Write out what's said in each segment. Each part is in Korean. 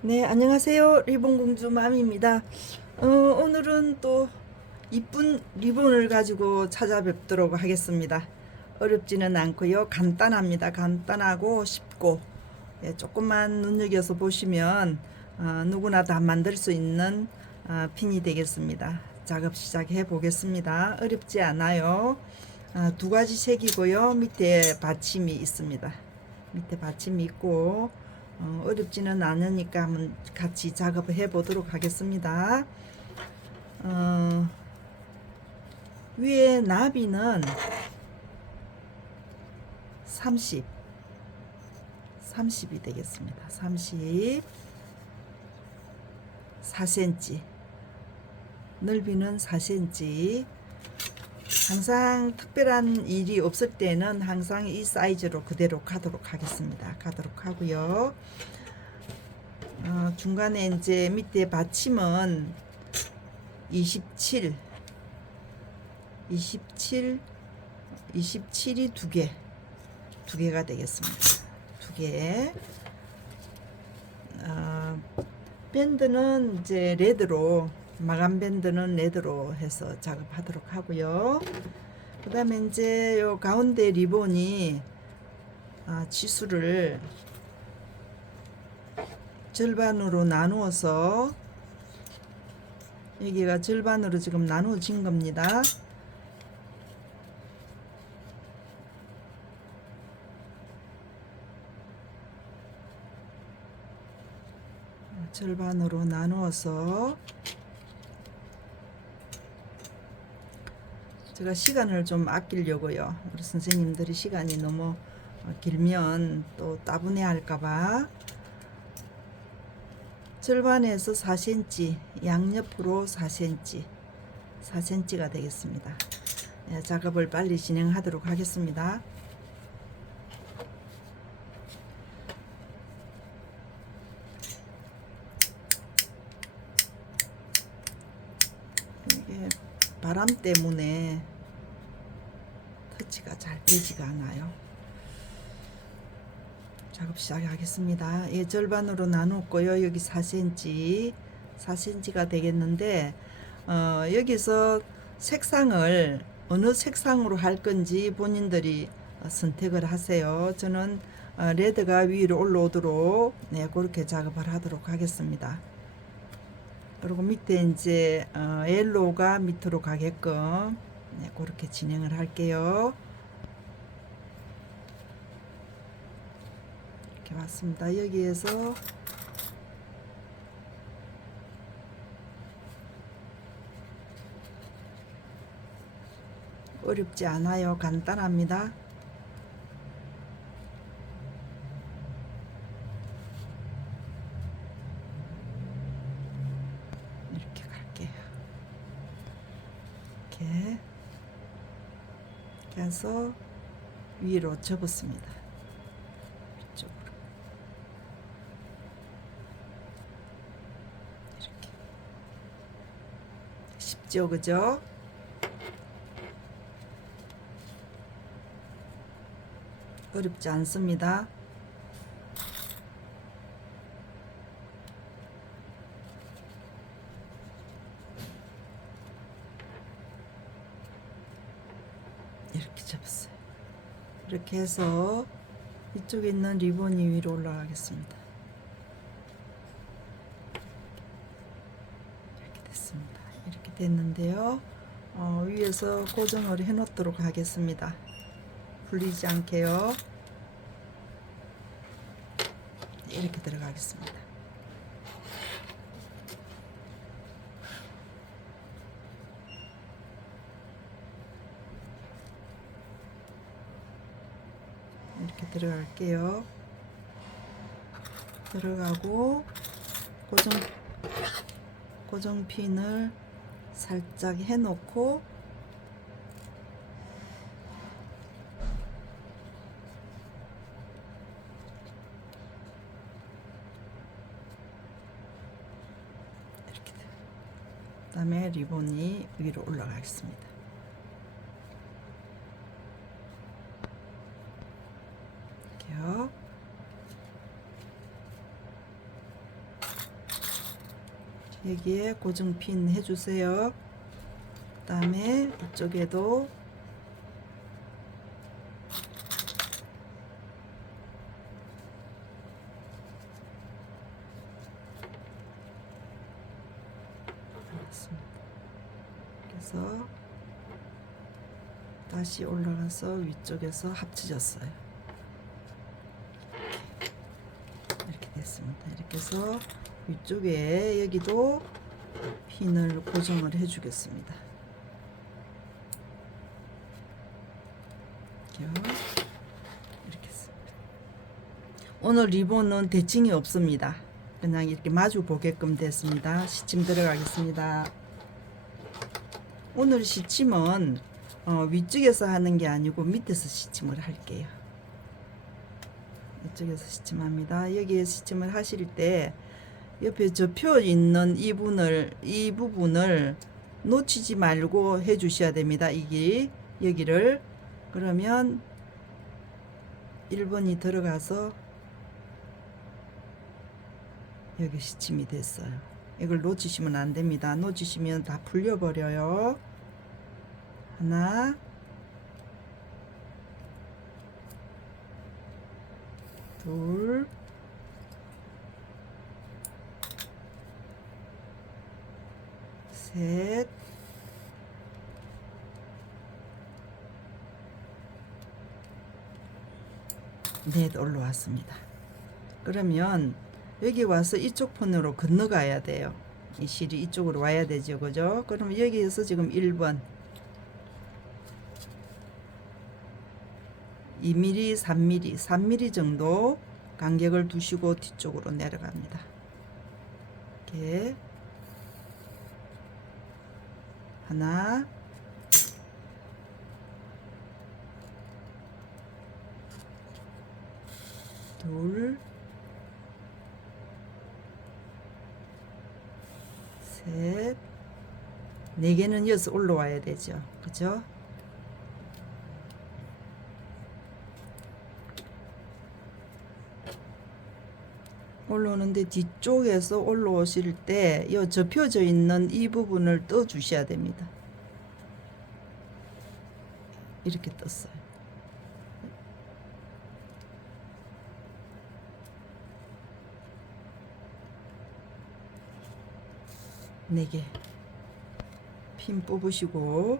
네, 안녕하세요. 리본공주 맘입니다. 오늘은 또 이쁜 리본을 가지고 찾아뵙도록 하겠습니다. 어렵지는 않고요. 간단합니다. 간단하고 쉽고, 예, 조금만 눈여겨서 보시면 누구나 다 만들 수 있는 핀이 되겠습니다. 작업 시작해 보겠습니다. 어렵지 않아요. 두 가지 색이고요. 밑에 받침이 있습니다. 밑에 받침이 있고 어렵지는 않으니까 한번 같이 작업을 해 보도록 하겠습니다. 어, 위에 나비는 30, 30이 되겠습니다. 34cm, 넓이는 4cm. 항상 특별한 일이 없을 때는 항상 이 사이즈로 그대로 가도록 하겠습니다. 가도록 하고요. 중간에 이제 밑에 받침은 27, 27, 27이 두 개가 되겠습니다. 두 개. 밴드는 이제 레드로, 마감 밴드는 레드로 해서 작업하도록 하고요. 그 다음에 이제 요 가운데 리본이 치수를 절반으로 나누어서, 여기가 절반으로 지금 나누어진 겁니다. 절반으로 나누어서 제가 시간을 좀 아끼려고요. 우리 선생님들이 시간이 너무 길면 또 따분해 할까봐 절반에서 4cm, 양옆으로 4cm, 4cm가 되겠습니다. 예, 작업을 빨리 진행하도록 하겠습니다. 이게 바람 때문에 터치가 잘 되지가 않아요. 작업 시작하겠습니다. 예, 절반으로 나눴고요. 여기 4cm, 4cm가 되겠는데 여기서 색상을 어느 색상으로 할 건지 본인들이 선택을 하세요. 저는 레드가 위로 올라오도록 네, 그렇게 작업을 하도록 하겠습니다. 그리고 밑에 이제 옐로우가 밑으로 가게끔 네, 그렇게 진행을 할게요. 이렇게 왔습니다. 여기에서 어렵지 않아요. 간단합니다. 이렇게 갈게요. 이렇게 해서 위로 접었습니다. 이쪽으로 이렇게 쉽죠, 그죠? 어렵지 않습니다. 이렇게 접었어요. 이렇게 해서 이쪽에 있는 리본이 위로 올라가겠습니다. 이렇게 됐습니다. 이렇게 됐는데요. 위에서 고정을 해 놓도록 하겠습니다. 풀리지 않게요. 이렇게 들어가겠습니다. 이렇게 들어갈게요. 들어가고 고정핀을 살짝 해놓고 이렇게 그다음에 리본이 위로 올라가겠습니다. 이렇게요. 여기에 고정핀 해주세요. 그 다음에 이쪽에도 그래서 다시 올라가서 위쪽에서 합쳐졌어요. 이렇게 됐습니다. 이렇게 해서 위쪽에 여기도 핀을 고정을 해 주겠습니다. 이렇게 했습니다. 오늘 리본은 대칭이 없습니다. 그냥 이렇게 마주 보게끔 됐습니다. 시침 들어가겠습니다. 오늘 시침은 위쪽에서 하는 게 아니고 밑에서 시침을 할게요. 이쪽에서 시침합니다. 여기에 시침을 하실 때 옆에 접혀 있는 이 부분을 놓치지 말고 해 주셔야 됩니다. 여기를 그러면 1번이 들어가서 여기 시침이 됐어요. 이걸 놓치시면 안 됩니다. 놓치시면 다 풀려 버려요. 하나, 둘, 셋, 넷 올라왔습니다. 그러면 여기 와서 이쪽 편으로 건너가야 돼요. 이 실이 이쪽으로 와야 되죠, 그죠? 그럼 여기에서 지금 1번 2mm, 3mm, 3mm 정도 간격을 두시고 뒤쪽으로 내려갑니다. 이렇게 하나, 둘, 셋, 네 개는 여기서 올라와야 되죠, 그죠? 올라오는데 뒤쪽에서 올라오실 때 이 접혀져 있는 이 부분을 떠 주셔야 됩니다. 이렇게 떴어요. 네 개 핀 뽑으시고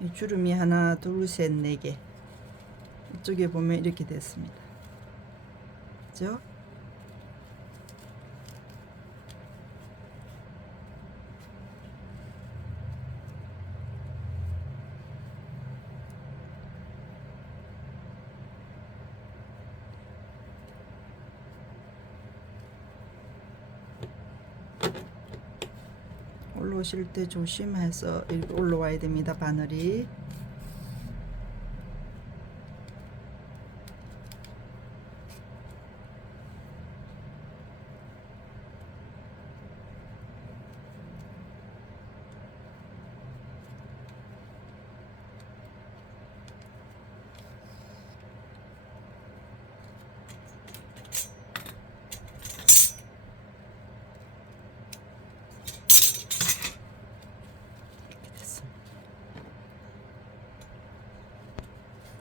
이 주름이 하나, 둘, 셋, 네 개. 이쪽에 보면 이렇게 됐습니다. 그죠? 올라오실 때 조심해서 이렇게 올라와야 됩니다. 바늘이.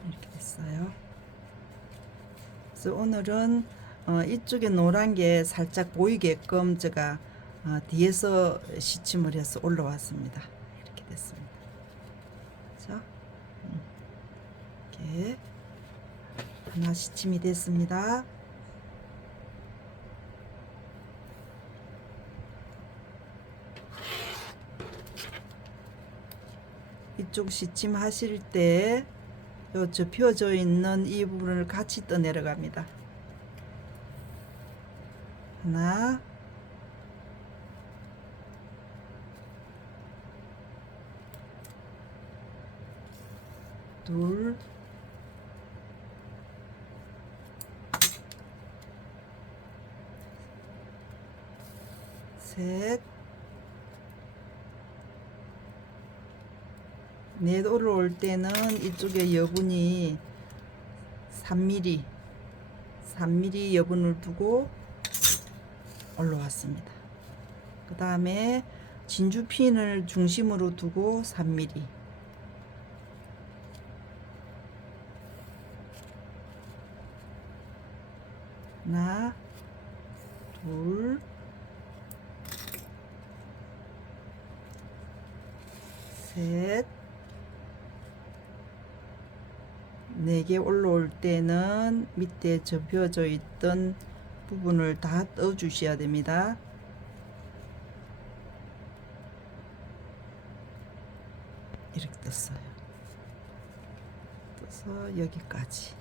이렇게 됐어요. 그래서 오늘은 이쪽에 노란 게 살짝 보이게끔 제가 뒤에서 시침을 해서 올라왔습니다. 이렇게 됐습니다. 그렇죠? 이렇게 하나 시침이 됐습니다. 이쪽 시침 하실 때 요 접혀져 있는 이 부분을 같이 떠 내려갑니다. 하나, 둘, 셋, 넷 올라올 때는 이쪽에 여분이 3mm 3mm 여분을 두고 올라왔습니다. 그 다음에 진주핀을 중심으로 두고 3mm 하나 둘 셋, 4개 올라올 때는 밑에 접혀져 있던 부분을 다 떠 주셔야 됩니다. 이렇게 떴어요. 떠서 여기까지.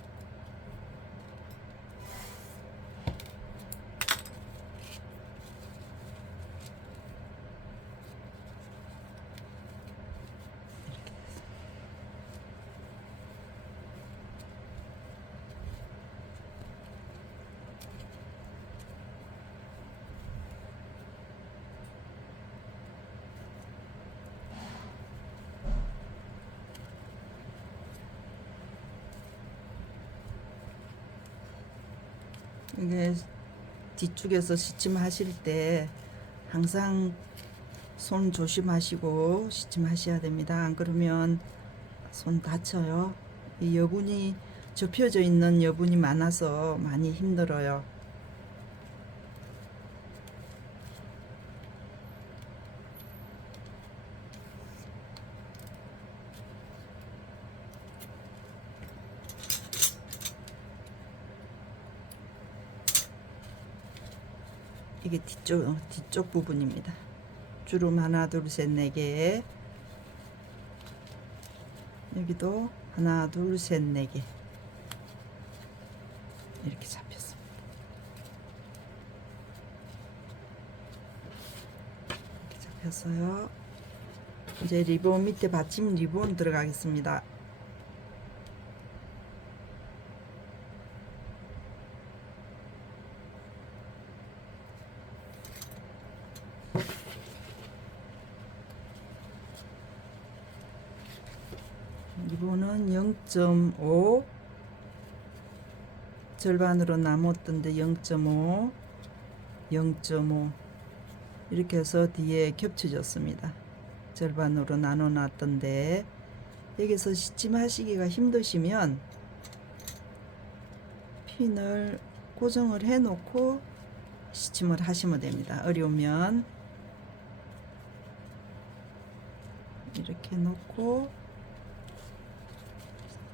이게 뒤쪽에서 시침하실 때 항상 손 조심하시고 시침하셔야 됩니다. 안 그러면 손 다쳐요. 이 여분이 접혀져 있는 여분이 많아서 많이 힘들어요. 이게 뒤쪽 부분입니다. 주름 하나 둘 셋 네 개, 여기도 하나 둘 셋 네 개 이렇게 잡혔습니다. 이렇게 잡혔어요. 이제 리본 밑에 받침 리본 들어가겠습니다. 리본은 0.5 절반으로 나눴던데 0.5 0.5 이렇게 해서 뒤에 겹쳐졌습니다. 절반으로 나눠 놨던데 여기서 시침하시기가 힘드시면 핀을 고정을 해 놓고 시침을 하시면 됩니다. 어려우면 이렇게 놓고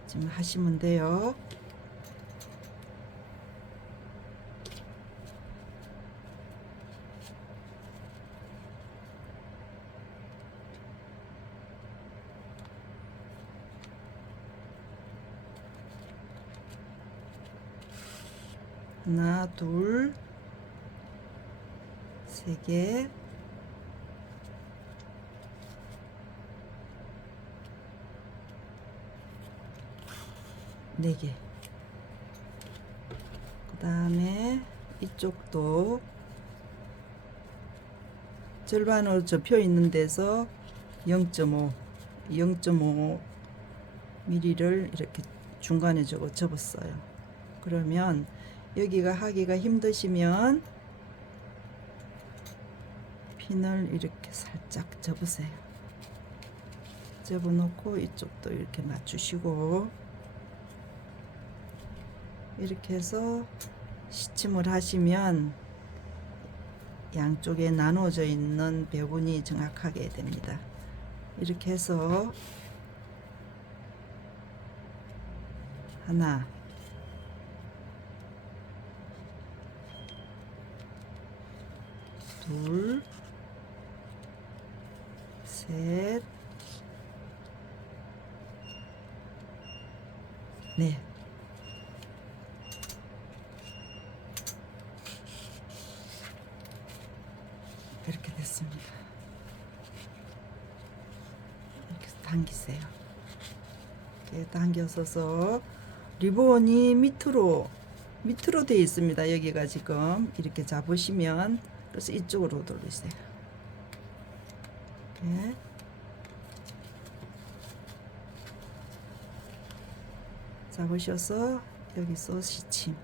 지금 하시면 돼요. 하나, 둘, 세 개, 네 개. 그 다음에 이쪽도 절반으로 접혀 있는 데서 0.5 mm를 이렇게 중간에 접었어요. 그러면 여기가 하기가 힘드시면 핀을 이렇게 살짝 접으세요. 접어 놓고 이쪽도 이렇게 맞추시고 이렇게 해서 시침을 하시면 양쪽에 나눠져 있는 배분이 정확하게 됩니다. 이렇게 해서 하나, 둘, 셋, 넷. 이렇게 됐습니다. 이렇게 당기세요. 이렇게 당겨서서 리본이 밑으로 되어 있습니다. 여기가 지금 이렇게 잡으시면 그래서 이쪽으로 돌리세요. 이렇게 잡으셔서 여기서 시침.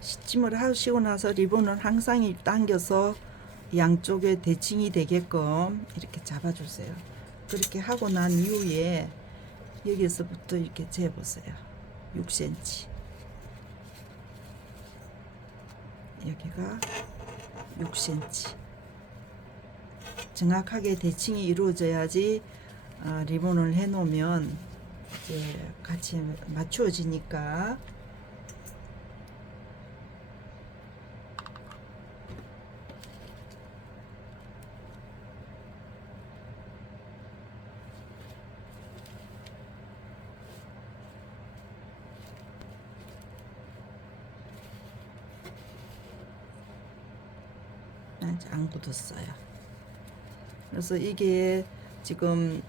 시침을 하시고 나서 리본을 항상 당겨서 양쪽에 대칭이 되게끔 이렇게 잡아주세요. 그렇게 하고 난 이후에 여기서부터 이렇게 재보세요. 6cm. 여기가 6cm. 정확하게 대칭이 이루어져야지 리본을 해 놓으면 이제 같이 맞추어지니까. 안 굳었어요. 그래서 이게 지금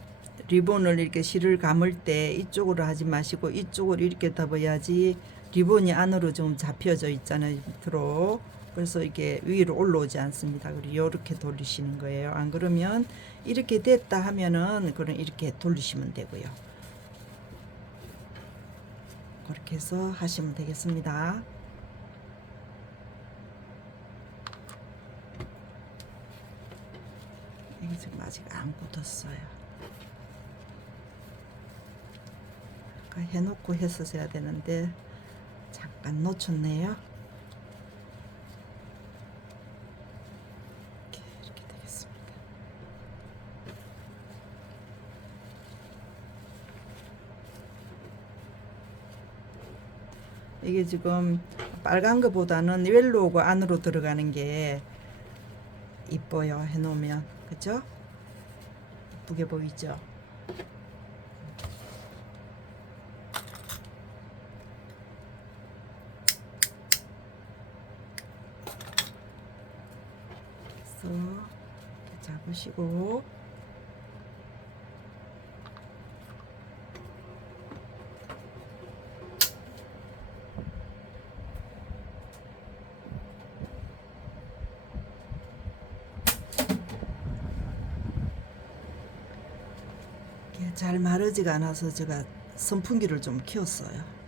리본을 이렇게 실을 감을 때 이쪽으로 하지 마시고 이쪽으로 이렇게 접어야지 리본이 안으로 좀 잡혀져 있잖아요, 밑으로. 그래서 이게 위로 올라오지 않습니다. 그리고 이렇게 돌리시는 거예요. 안 그러면 이렇게 됐다 하면은 그럼 이렇게 돌리시면 되고요. 그렇게 해서 하시면 되겠습니다. 이게 지금 아직 안 굳었어요. 아까 해놓고 했었어야 되는데 잠깐 놓쳤네요. 이렇게 되겠습니다. 이게 지금 빨간 거보다는 옐로우가 안으로 들어가는 게 이뻐요. 해놓으면. 그죠? 이쁘게 보이죠? 그래서 이렇게 잡으시고 잘 마르지가 않아서 제가 선풍기를 좀 켰어요.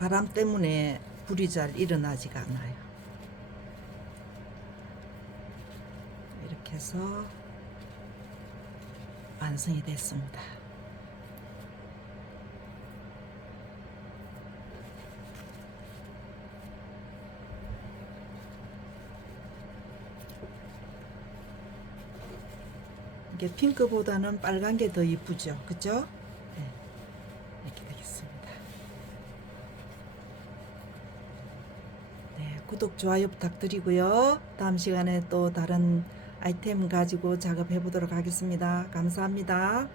바람 때문에 불이 잘 일어나지가 않아요. 이렇게 해서 완성이 됐습니다. 이게 핑크보다는 빨간 게 더 이쁘죠, 그죠? 네, 이렇게 되겠습니다. 네, 구독, 좋아요 부탁드리고요. 다음 시간에 또 다른 아이템 가지고 작업해 보도록 하겠습니다. 감사합니다.